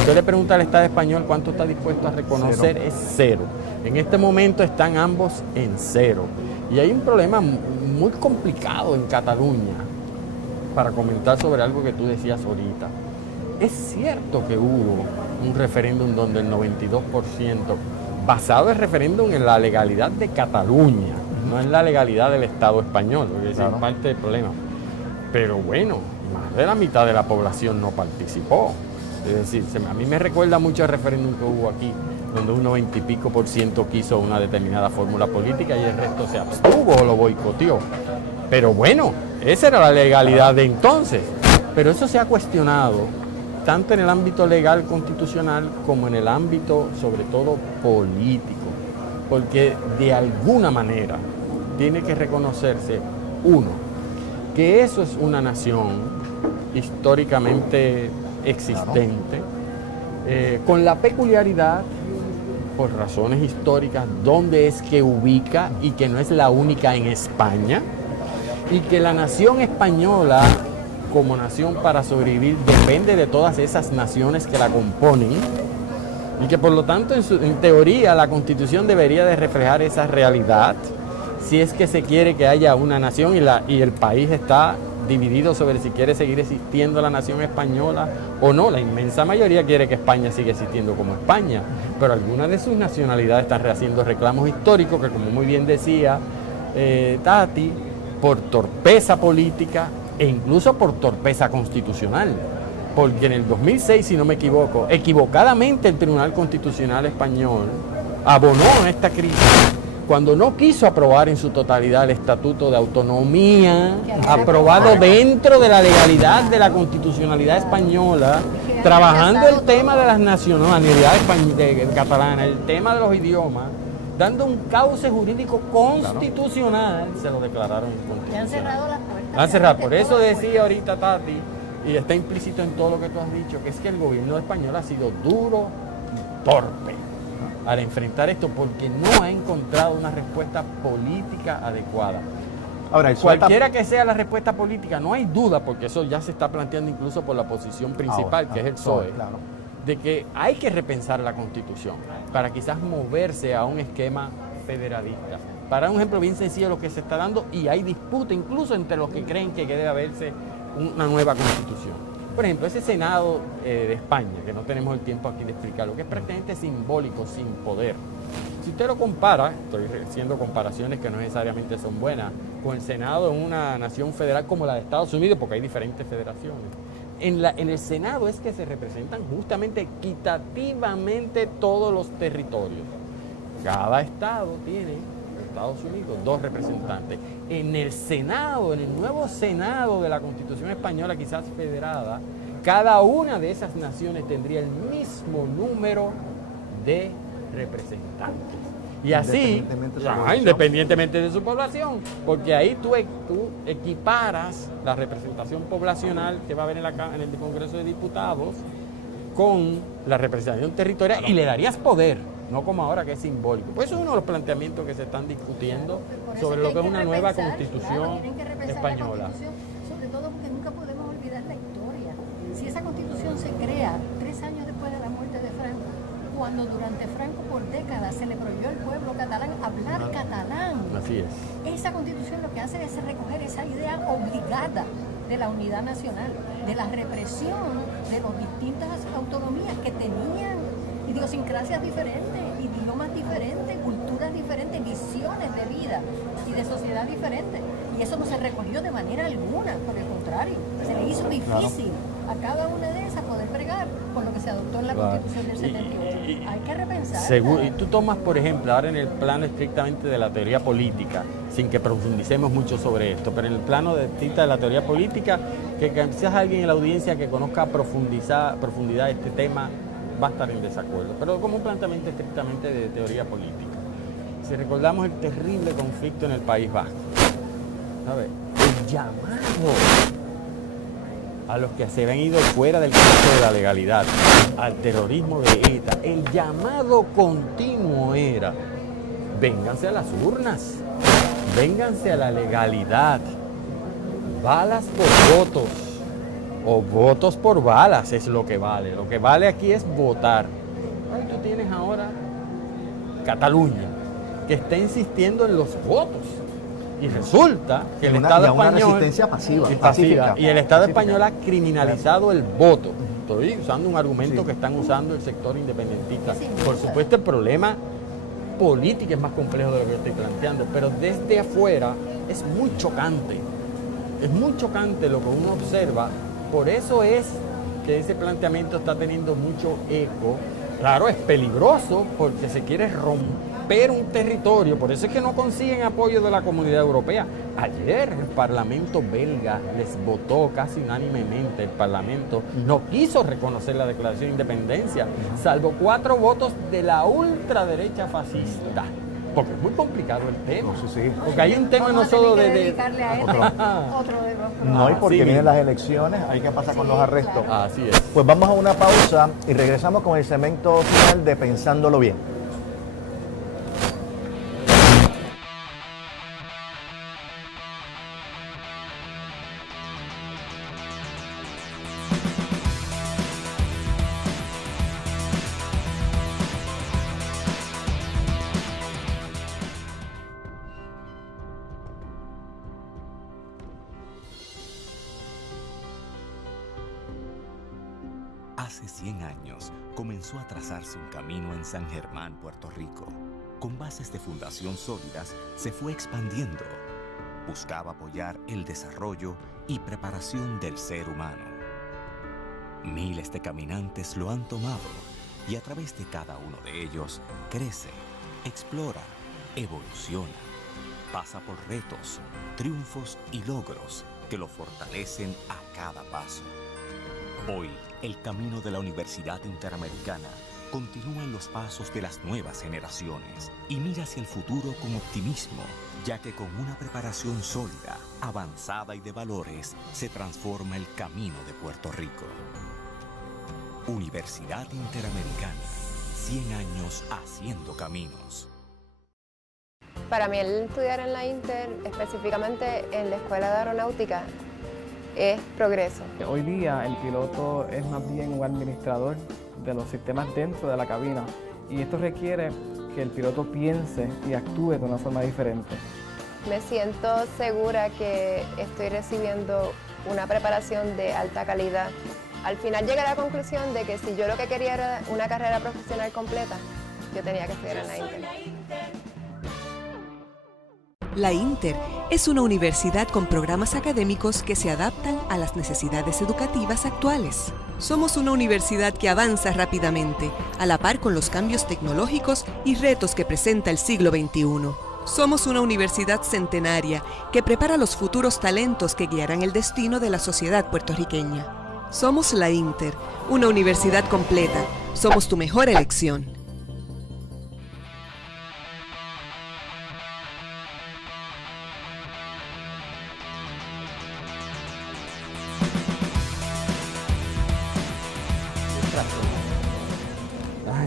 Si tú le preguntas al Estado español cuánto está dispuesto a reconocer, es cero. En este momento están ambos en cero. Y hay un problema muy complicado en Cataluña, para comentar sobre algo que tú decías ahorita. Es cierto que hubo un referéndum donde el 92%, basado el referéndum en la legalidad de Cataluña, no en la legalidad del Estado español, porque ese es parte del problema. Pero bueno, más de la mitad de la población no participó. Es decir, a mí me recuerda mucho el referéndum que hubo aquí, donde un 90 y pico % quiso una determinada fórmula política y el resto se abstuvo o lo boicoteó. Pero bueno, esa era la legalidad de entonces. Pero eso se ha cuestionado tanto en el ámbito legal constitucional como en el ámbito, sobre todo, político. porque de alguna manera tiene que reconocerse, uno, que eso es una nación históricamente existente, con la peculiaridad, por razones históricas, dónde es que ubica y que no es la única en España, y que la nación española, como nación para sobrevivir, depende de todas esas naciones que la componen, y que por lo tanto en teoría la Constitución debería de reflejar esa realidad, si es que se quiere que haya una nación y el país está dividido sobre si quiere seguir existiendo la nación española o no. La inmensa mayoría quiere que España siga existiendo como España, pero algunas de sus nacionalidades están haciendo reclamos históricos que, como muy bien decía Tati, por torpeza política e incluso por torpeza constitucional, porque en el 2006, si no me equivoco, equivocadamente el Tribunal Constitucional Español abonó a esta crisis cuando no quiso aprobar en su totalidad el Estatuto de Autonomía, aprobado dentro de la legalidad de la constitucionalidad española, trabajando el tema de las nacionalidades catalanas, el tema de los idiomas, dando un cauce jurídico constitucional, se lo declararon inconstitucional. Le han cerrado las puertas. Han cerrado. Por eso decía ahorita Tati, y está implícito en todo lo que tú has dicho, que es que el gobierno español ha sido duro y torpe al enfrentar esto, porque no ha encontrado una respuesta política adecuada. Ahora, cualquiera que sea la respuesta política, no hay duda, porque eso ya se está planteando incluso por la posición principal, que es el PSOE, de que hay que repensar la Constitución para quizás moverse a un esquema federalista. Para un ejemplo bien sencillo, lo que se está dando, y hay disputa incluso entre los que creen que debe haberse una nueva Constitución. Por ejemplo, ese Senado de España, que no tenemos el tiempo aquí de explicarlo, que es prácticamente simbólico, sin poder. Si usted lo compara, estoy haciendo comparaciones que no necesariamente son buenas, con el Senado en una nación federal como la de Estados Unidos, porque hay diferentes federaciones. En el Senado es que se representan justamente equitativamente todos los territorios. Cada estado tiene, en Estados Unidos, 2 representantes. En el Senado, en el nuevo Senado de la Constitución Española, quizás federada, cada una de esas naciones tendría el mismo número de representantes. Y así, independientemente de su población, porque ahí tú equiparas la representación poblacional que va a haber en el Congreso de Diputados con la representación territorial y le darías poder, no como ahora que es simbólico. Pues eso es uno de los planteamientos que se están discutiendo sobre lo que es una nueva Constitución española. Sobre todo porque nunca podemos olvidar la historia. Si esa Constitución se crea 3 años después de la muerte de Franco, cuando durante Franco por décadas se le prohibió al pueblo catalán hablar catalán. Así es. Esa Constitución lo que hace es recoger esa idea obligada de la unidad nacional, de la represión de las distintas autonomías que tenían idiosincrasias diferentes, idiomas diferentes, culturas diferentes, visiones de vida y de sociedad diferentes. Y eso no se recogió de manera alguna, por el contrario, se le hizo difícil a cada una de esas poder bregar con lo que se adoptó en la Constitución del 78. Hay que repensar. Y tú tomas, por ejemplo, ahora en el plano estrictamente de la teoría política, sin que profundicemos mucho sobre esto, pero en el plano de la teoría política, que quizás alguien en la audiencia que conozca a profundidad este tema va a estar en desacuerdo, pero como un planteamiento estrictamente de teoría política. Si recordamos el terrible conflicto en el País Vasco, ¿sabes? El llamado a los que se habían ido fuera del campo de la legalidad, al terrorismo de ETA, el llamado continuo era: vénganse a las urnas, vénganse a la legalidad, balas por votos o votos por balas es lo que vale. Lo que vale aquí es votar. Ahí tú tienes ahora Cataluña, que está insistiendo en los votos. Y resulta que el Estado español... una resistencia pasiva. Y el Estado español ha criminalizado el voto. Estoy usando un argumento que están usando el sector independentista. Por supuesto, el problema político es más complejo de lo que yo estoy planteando, pero desde afuera es muy chocante. Es muy chocante lo que uno observa. Por eso es que ese planteamiento está teniendo mucho eco. Claro, es peligroso porque se quiere romper un territorio, por eso es que no consiguen apoyo de la Comunidad Europea. Ayer el Parlamento belga les votó casi unánimemente, el Parlamento no quiso reconocer la Declaración de Independencia, salvo 4 votos de la ultraderecha fascista. Porque es muy complicado el tema. No, sí. Porque hay un tema no Vamos a solo tener que de... dedicarle a este otro de los No, y porque Sí, vienen mira. las elecciones, hay que pasar con los arrestos. claro. Así es. Pues vamos a una pausa y regresamos con el segmento final de Pensándolo Bien. Hace 100 años comenzó a trazarse un camino en San Germán, Puerto Rico. Con bases de fundación sólidas, se fue expandiendo. Buscaba apoyar el desarrollo y preparación del ser humano. Miles de caminantes lo han tomado y a través de cada uno de ellos crece, explora, evoluciona. Pasa por retos, triunfos y logros que lo fortalecen a cada paso. Hoy, el camino de la Universidad Interamericana continúa en los pasos de las nuevas generaciones y mira hacia el futuro con optimismo, ya que con una preparación sólida, avanzada y de valores, se transforma el camino de Puerto Rico. Universidad Interamericana, 100 años haciendo caminos. Para mí el estudiar en la Inter, específicamente en la Escuela de Aeronáutica, es progreso. Hoy día el piloto es más bien un administrador de los sistemas dentro de la cabina y esto requiere que el piloto piense y actúe de una forma diferente. Me siento segura que estoy recibiendo una preparación de alta calidad. Al final llegué a la conclusión de que si yo lo que quería era una carrera profesional completa, yo tenía que estudiar en la Inter. La Inter es una universidad con programas académicos que se adaptan a las necesidades educativas actuales. Somos una universidad que avanza rápidamente, a la par con los cambios tecnológicos y retos que presenta el siglo XXI. Somos una universidad centenaria que prepara los futuros talentos que guiarán el destino de la sociedad puertorriqueña. Somos la Inter, una universidad completa. Somos tu mejor elección.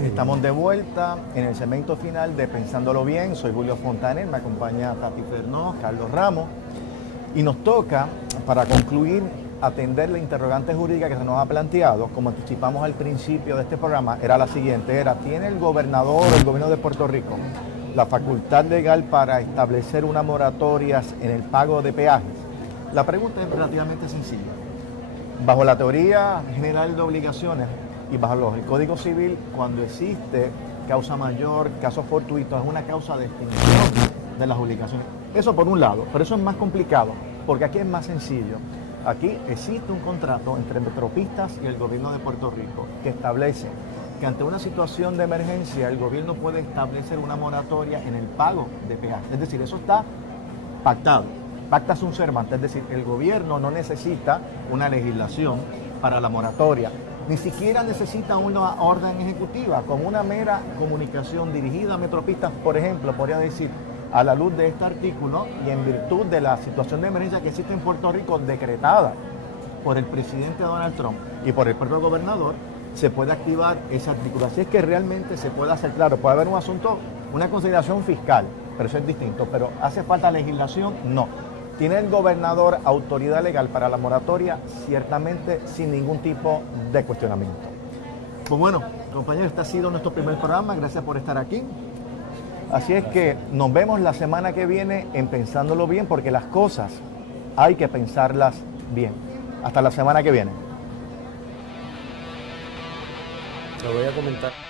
Estamos de vuelta en el segmento final de Pensándolo Bien. Soy Julio Fontaner, me acompaña Tati Fernó, Carlos Ramos. Y nos toca, para concluir, atender la interrogante jurídica que se nos ha planteado. Como anticipamos al principio de este programa, era la siguiente, ¿tiene el gobernador o el gobierno de Puerto Rico la facultad legal para establecer una moratoria en el pago de peajes? La pregunta es relativamente sencilla. Bajo la teoría general de obligaciones y bajo el Código Civil, cuando existe causa mayor, caso fortuito, es una causa de extinción de las obligaciones. Eso por un lado, pero eso es más complicado, porque aquí es más sencillo. Aquí existe un contrato entre Metropistas y el gobierno de Puerto Rico que establece que ante una situación de emergencia el gobierno puede establecer una moratoria en el pago de peajes. Es decir, eso está pactado. Pacta sunt servanda, es decir, el gobierno no necesita una legislación para la moratoria. Ni siquiera necesita una orden ejecutiva, con una mera comunicación dirigida a Metropistas, por ejemplo, podría decir, a la luz de este artículo y en virtud de la situación de emergencia que existe en Puerto Rico, decretada por el presidente Donald Trump y por el propio gobernador, se puede activar ese artículo. Así es que realmente se puede hacer, claro, puede haber un asunto, una consideración fiscal, pero eso es distinto, pero ¿hace falta legislación? No. ¿Tiene el gobernador autoridad legal para la moratoria? Ciertamente, sin ningún tipo de cuestionamiento. Pues bueno, compañeros, este ha sido nuestro primer programa. Gracias por estar aquí. Así es que nos vemos la semana que viene en Pensándolo Bien, porque las cosas hay que pensarlas bien. Hasta la semana que viene. Lo voy a comentar.